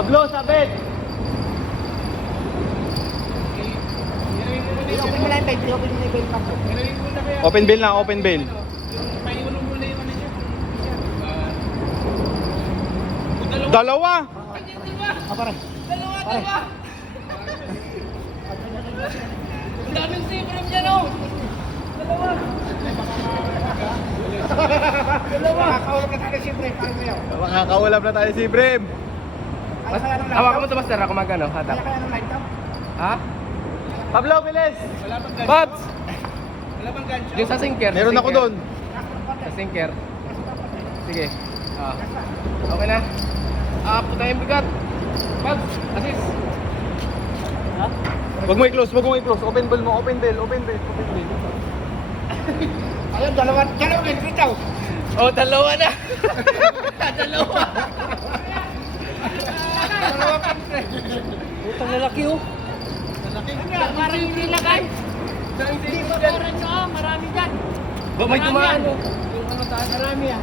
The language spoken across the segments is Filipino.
Pablo, sabit! Open mo lang yung bell. Open mo na yung bell pa. Open bail na, open bail. Paiulong mo na yung ano niya. Dalawa! Pare. Dalawa! Ang daming siprim niya, no? Dalawa. Makakaulap na tayo siyempre. Parang mayaw. Makakaulap na tayo si Brim. Hawakan mo ito, Master. Ako magano, hatak. Kaya ng light up. Ha? Pablo, bilis! Wala bang gancho? Babs! Wala bang gancho? Yung sa sinker. Meron ako doon. Sa sinker. Sige. Ah. Okay na. Puta yung bigat. Babs, assist. Ha? Huwag mo i-close, huwag mo i-close. Open bail mo, open bail, open bail, open bail. Ayun, dalawa entry daw. Oh, dalawa na. Dalawa. Dalawa entry. Putang lalaki, oh. Parang hindi lagay. Hindi Hindi pa parang siya. Marami dyan. Ba, may tumaan, oh. Yung ano tayo, marami yan.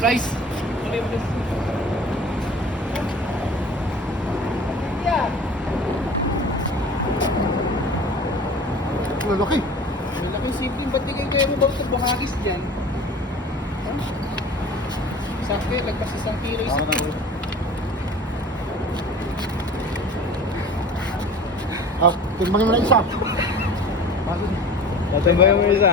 Price. Yan. Lalaki. May laking sipin. Ba't di kayo mo ba ito bumagis dyan? Sakto, lagpas 1 kilo isa. Timbangin mo na isa. Tatambayan mo isa.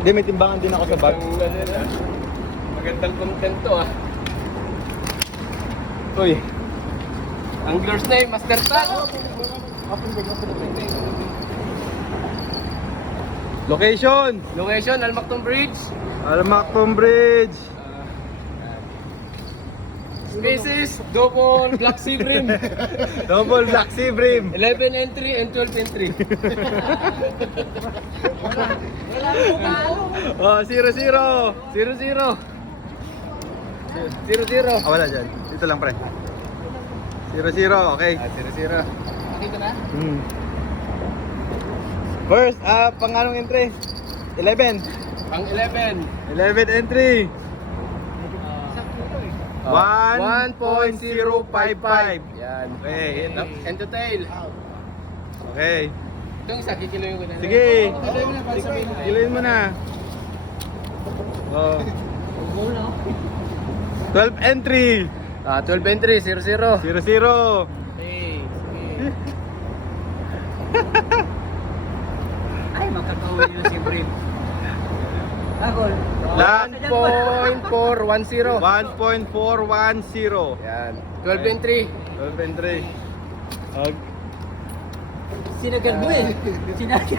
Hindi, may timbangan din ako sa bag. Magandang content to, ah. Uy. Angler's name, Master Tag. Location! Location, Almacton Bridge. Almacton Bridge. Species, double black sea bream. Double Black Sea Brim. 11 entry and 12 entry. Oh, 0-0. 0-0. 0-0. Ah, wala dyan. Dito lang, pre. 0-0, okay. 0-0. Dito na? First, pangalong entry? 11. Pang 11. 11 entry. Ah, 1.055. Yan. Okay. End to tail. Okay. Itong isa, kikiloyin ko na. Sige. Kiloyin mo na para sabihin mo. Giluin mo na. Oh. 12 entry. 12 entry, 0-0. 0-0. Sige. Ay, magkakawin yun si Brim. Agol. 1.410. 1.410. Yan. 12 entry. 12 entry. Okay. Sinagad mo eh. Sinagad.